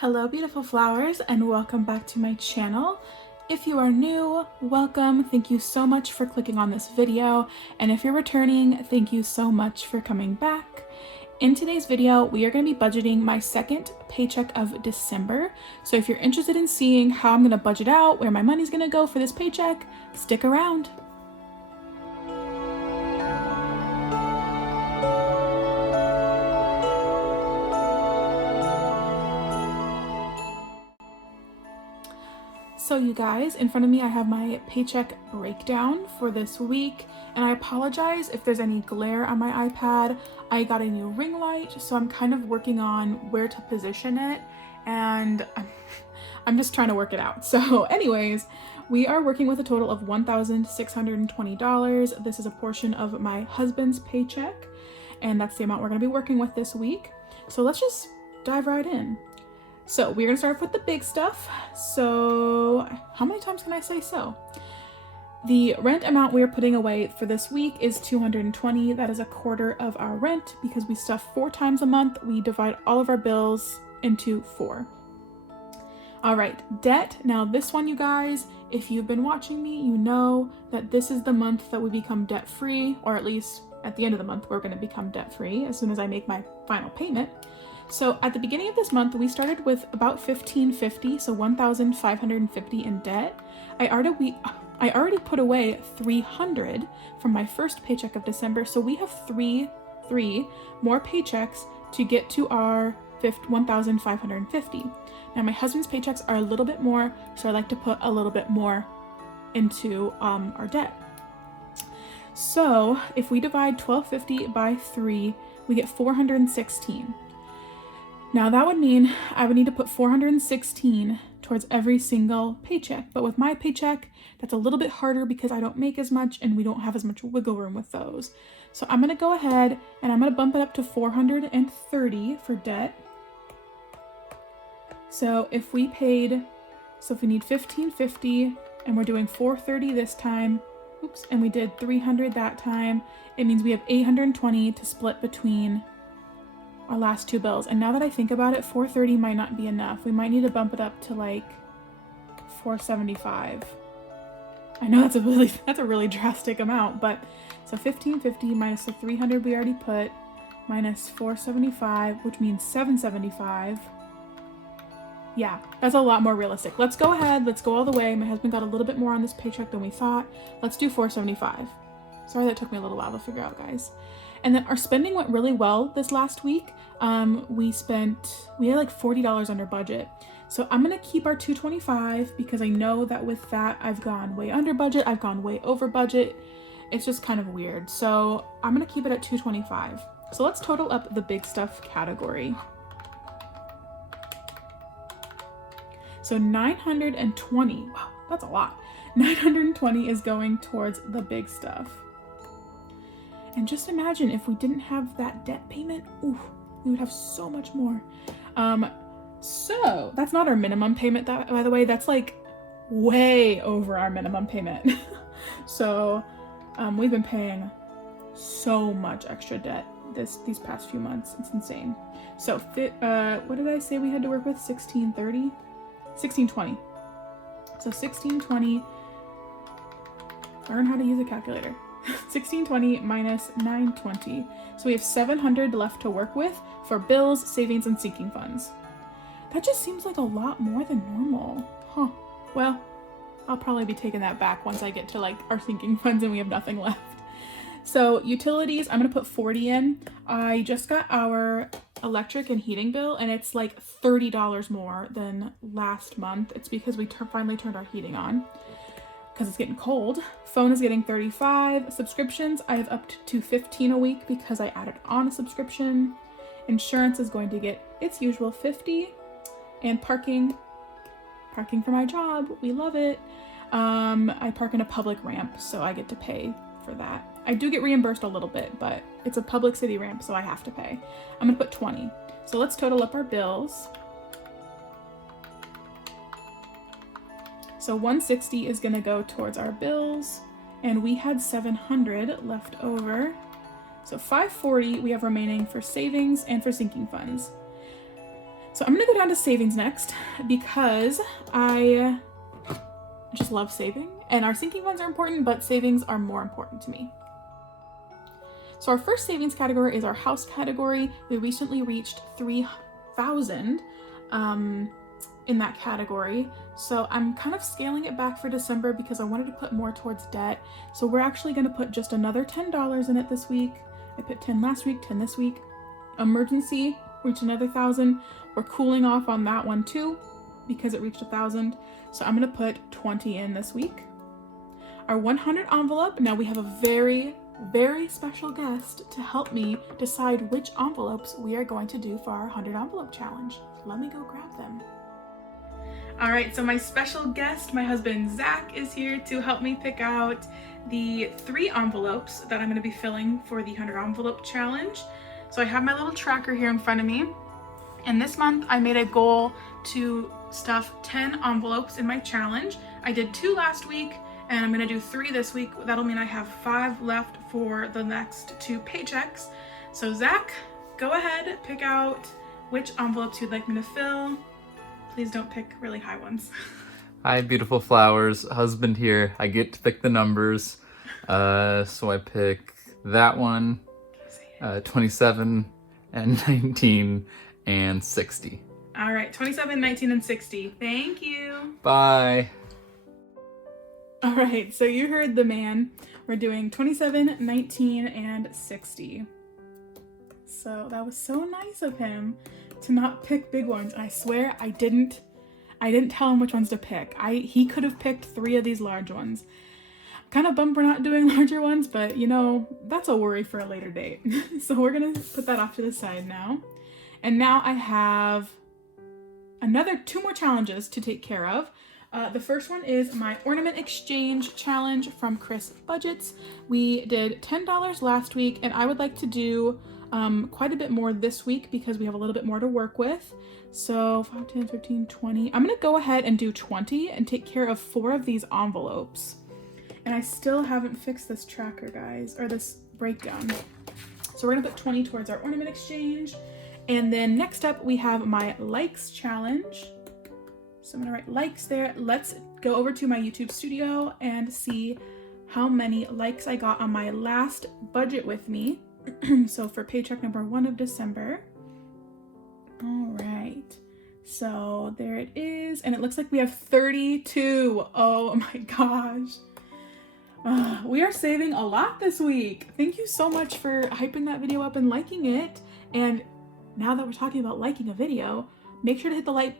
Hello beautiful flowers and welcome back to my channel. If you are new, welcome. Thank you so much for clicking on this video, and if you're returning, thank you so much for coming back. In today's video, we are going to be budgeting my second paycheck of December. So if you're interested in seeing how I'm going to budget out, where my money's going to go for this paycheck, stick around. So you guys, in front of me I have my paycheck breakdown for this week, and I apologize if there's any glare on my iPad. I got a new ring light, so I'm kind of working on where to position it, and I'm just trying to work it out. So anyways, we are working with a total of $1,620. This is a portion of my husband's paycheck, and that's the amount we're going to be working with this week. So let's just dive right in. So we're gonna start off with the big stuff. So how many times can I say so? The rent amount we are putting away for this week is $220. That is a quarter of our rent because we stuff 4 times a month. We divide all of our bills into 4. All right, debt. Now this one, you guys, if you've been watching me, you know that this is the month that we become debt free, or at least at the end of the month, we're gonna become debt free as soon as I make my final payment. So at the beginning of this month, we started with about $1,550, so $1,550 in debt. I already put away $300 from my first paycheck of December, so we have three more paychecks to get to our $1,550. Now my husband's paychecks are a little bit more, so I like to put a little bit more into our debt. So if we divide $1,250 by 3, we get $416. Now that would mean I would need to put $416 towards every single paycheck, but with my paycheck, that's a little bit harder because I don't make as much and we don't have as much wiggle room with those. So I'm gonna go ahead and I'm gonna bump it up to $430 for debt. So if we need $1,550 and we're doing $430 this time, and we did $300 that time, it means we have $820 to split between our last 2 bills. And now that I think about it, $430 might not be enough. We might need to bump it up to like $475. I know that's a really drastic amount, but so $1,550 minus the $300 we already put minus $475, which means $775. Yeah, that's a lot more realistic. Let's go ahead, let's go all the way. My husband got a little bit more on this paycheck than we thought. Let's do $475. Sorry that took me a little while to figure out, guys. And then our spending went really well this last week. We had like $40 under budget. So I'm gonna keep our $225 because I know that with that, I've gone way under budget, I've gone way over budget. It's just kind of weird. So I'm gonna keep it at $225. So let's total up the big stuff category. So 920, wow, that's a lot. 920 is going towards the big stuff. And just imagine if we didn't have that debt payment, ooh, we would have so much more. So that's not our minimum payment, by the way, that's like way over our minimum payment. So we've been paying so much extra debt these past few months. It's insane. So what did I say we had to work with? 1620. So 1620, learn how to use a calculator. 1620 minus 920. So we have $700 left to work with for bills, savings, and sinking funds. That just seems like a lot more than normal. Huh. Well, I'll probably be taking that back once I get to like our sinking funds and we have nothing left. So utilities, I'm gonna put 40 in. I just got our electric and heating bill and it's like $30 more than last month. It's because we finally turned our heating on because it's getting cold. Phone is getting 35. Subscriptions, I have upped to 15 a week because I added on a subscription. Insurance is going to get its usual 50. And parking for my job, we love it. I park in a public ramp, so I get to pay for that. I do get reimbursed a little bit, but it's a public city ramp, so I have to pay. I'm gonna put 20. So let's total up our bills. So 160 is gonna go towards our bills, and we had 700 left over. So 540 we have remaining for savings and for sinking funds. So I'm gonna go down to savings next because I just love saving, and our sinking funds are important, but savings are more important to me. So our first savings category is our house category. We recently reached 3,000 in that category. So I'm kind of scaling it back for December because I wanted to put more towards debt. So we're actually gonna put just another $10 in it this week. I put 10 last week, 10 this week. Emergency reached another 1,000. We're cooling off on that one too because it reached 1,000. So I'm gonna put 20 in this week. Our 100 envelope, now we have a very special guest to help me decide which envelopes we are going to do for our 100 envelope challenge. Let me go grab them. All right, so my special guest, my husband Zach, is here to help me pick out the 3 envelopes that I'm gonna be filling for the 100 envelope challenge. So I have my little tracker here in front of me. And this month I made a goal to stuff 10 envelopes in my challenge. I did 2 last week and I'm gonna do 3 this week. That'll mean I have 5 left for the next 2 paychecks. So Zach, go ahead, pick out which envelopes you'd like me to fill. Please don't pick really high ones. Hi, beautiful flowers. Husband here. I get to pick the numbers. So I pick that one, 27 and 19 and 60. All right, 27, 19, and 60. Thank you. Bye. All right, so you heard the man. We're doing 27, 19, and 60. So that was so nice of him to not pick big ones. And I swear I didn't tell him which ones to pick. He could have picked 3 of these large ones. I'm kind of bummed we're not doing larger ones, but you know, that's a worry for a later date. So we're gonna put that off to the side now. And now I have another 2 more challenges to take care of. The first one is my ornament exchange challenge from Chris Budgets. We did $10 last week, and I would like to do quite a bit more this week because we have a little bit more to work with. So 5, 10, 15, 20. I'm gonna go ahead and do 20 and take care of 4 of these envelopes. And I still haven't fixed this tracker, guys, or this breakdown. So we're gonna put 20 towards our ornament exchange. And then next up we have my likes challenge. So I'm gonna write likes there. Let's go over to my YouTube studio and see how many likes I got on my last budget with me. So for paycheck number 1 of December. All right, so there it is. And it looks like we have 32. Oh my gosh. We are saving a lot this week. Thank you so much for hyping that video up and liking it. And now that we're talking about liking a video, make sure to hit the like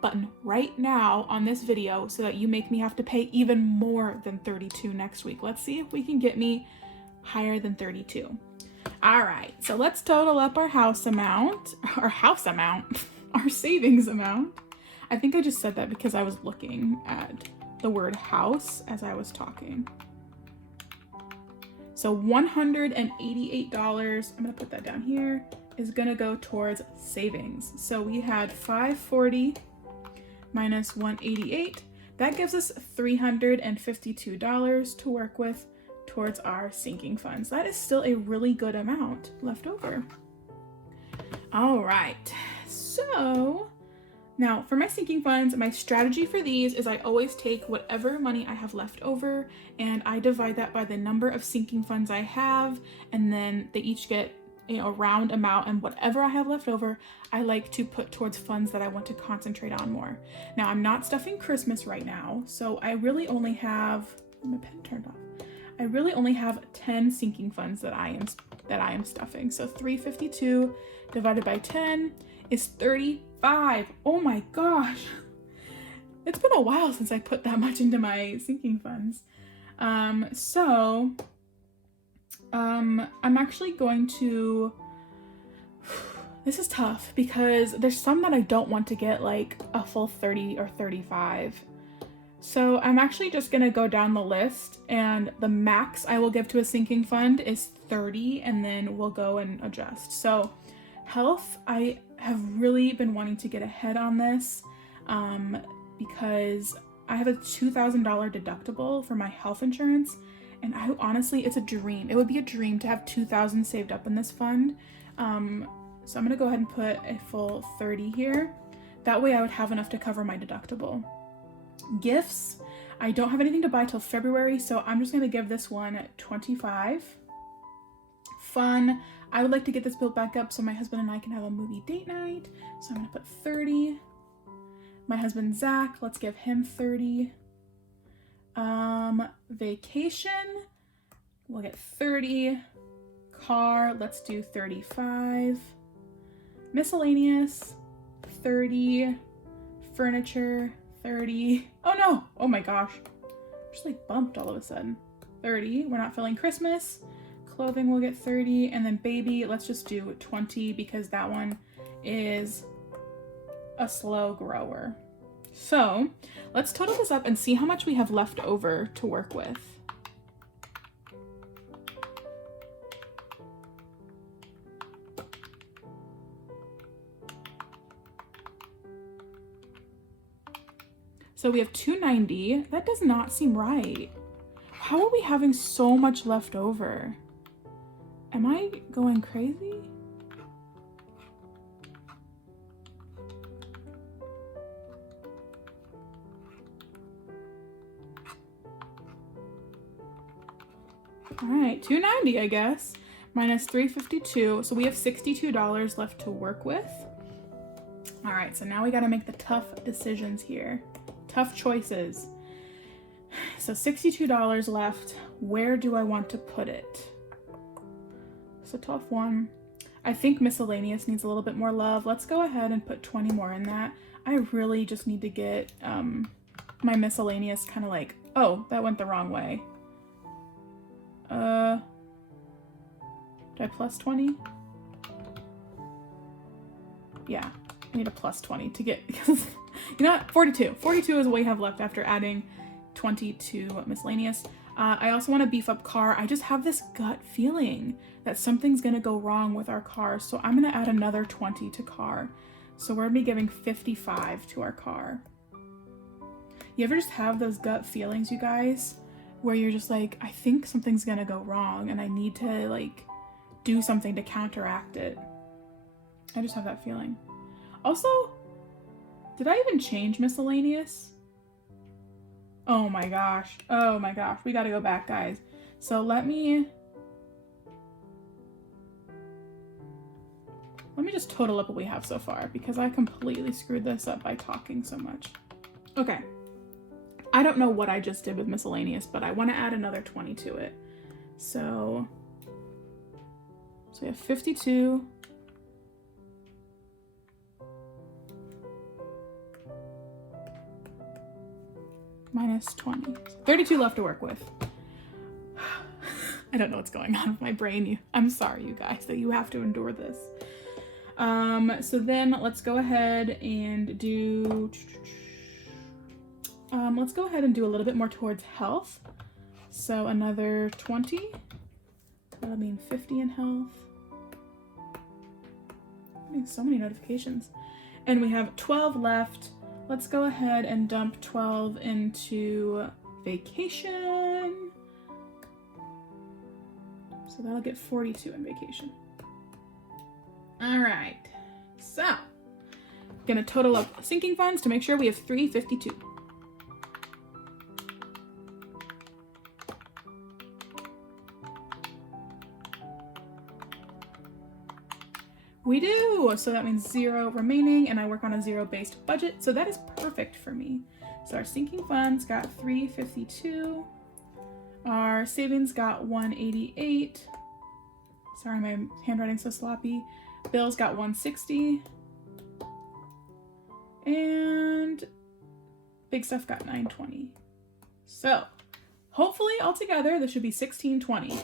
button right now on this video so that you make me have to pay even more than 32 next week. Let's see if we can get me higher than 32. All right, so let's total up our house amount, our savings amount. I think I just said that because I was looking at the word house as I was talking. So $188, I'm gonna put that down here, is gonna go towards savings. So we had 540 minus 188. That gives us $352 to work with towards our sinking funds. That is still a really good amount left over. All right, so now for my sinking funds, my strategy for these is I always take whatever money I have left over and I divide that by the number of sinking funds I have, and then they each get, you know, a round amount, and whatever I have left over, I like to put towards funds that I want to concentrate on more. Now I'm not stuffing Christmas right now, so I really only have, my pen turned off. I really only have 10 sinking funds that I am stuffing. So 352 divided by 10 is 35. Oh my gosh. It's been a while since I put that much into my sinking funds. I'm actually going to, this is tough because there's some that I don't want to get like a full 30 or 35. So I'm actually just gonna go down the list, and the max I will give to a sinking fund is 30, and then we'll go and adjust. So health, I have really been wanting to get ahead on this because I have a $2,000 deductible for my health insurance, and honestly, it's a dream. It would be a dream to have $2,000 saved up in this fund. So I'm gonna go ahead and put a full 30 here. That way I would have enough to cover my deductible. Gifts, I don't have anything to buy till February, so I'm just gonna give this one 25. Fun, I would like to get this built back up so my husband and I can have a movie date night. So I'm gonna put 30. My husband Zach, let's give him 30. Vacation, we'll get 30. Car, let's do 35. Miscellaneous, 30. Furniture, 30. Oh no, oh my gosh. Just like bumped all of a sudden. 30, we're not filling Christmas. Clothing will get 30, and then baby, let's just do 20 because that one is a slow grower. So let's total this up and see how much we have left over to work with. So we have 290. That does not seem right. How are we having so much left over? Am I going crazy? All right, 290, I guess, minus 352. So we have $62 left to work with. All right, so now we got to make the tough decisions here. Tough choices. So $62 left. Where do I want to put it? It's a tough one. I think miscellaneous needs a little bit more love. Let's go ahead and put 20 more in that. I really just need to get my miscellaneous kind of like, oh, that went the wrong way. Did I plus 20? Yeah, I need a plus 20 to get, because you know what, 42. 42 is what we have left after adding 20 to miscellaneous. I also want to beef up car. I just have this gut feeling that something's gonna go wrong with our car, so I'm gonna add another 20 to car. So we're gonna be giving 55 to our car. You ever just have those gut feelings, you guys, where you're just like, I think something's gonna go wrong and I need to like do something to counteract it? I just have that feeling. Also, did I even change miscellaneous? Oh my gosh. Oh my gosh. We gotta go back, guys. So let me just total up what we have so far because I completely screwed this up by talking so much. Okay. I don't know what I just did with miscellaneous, but I want to add another 20 to it. So we have 52. Minus 20. 32 left to work with. I don't know what's going on with my brain. I'm sorry, you guys, that you have to endure this. So then let's go ahead and do... let's go ahead and do a little bit more towards health. So another 20. That'll mean 50 in health. So many notifications. And we have 12 left. Let's go ahead and dump 12 into vacation. So that'll get 42 in vacation. All right. So, gonna total up sinking funds to make sure we have 352. We do! So that means 0 remaining, and I work on a 0-based budget, so that is perfect for me. So our sinking funds got 352. Our savings got 188. Sorry, my handwriting's so sloppy. Bills got 160. And big stuff got 920. So hopefully altogether this should be 1620.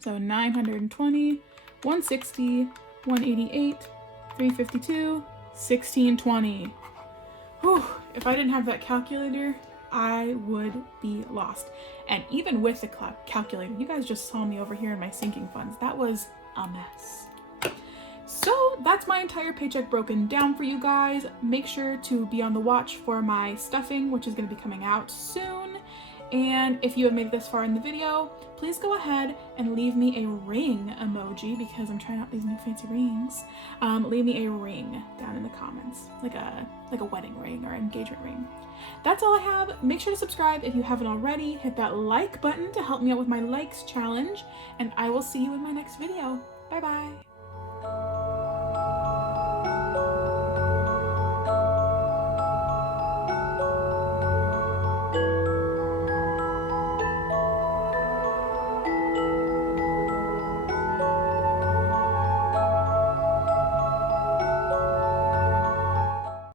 So 920, 160, 188, 352, 1620. Whew, if I didn't have that calculator, I would be lost. And even with the calculator, you guys just saw me over here in my sinking funds. That was a mess. So that's my entire paycheck broken down for you guys. Make sure to be on the watch for my stuffing, which is going to be coming out soon. And if you have made it this far in the video, please go ahead and leave me a ring emoji, because I'm trying out these new fancy rings. Leave me a ring down in the comments, like a wedding ring or engagement ring. That's all I have. Make sure to subscribe if you haven't already. Hit that like button to help me out with my likes challenge, and I will see you in my next video. Bye bye.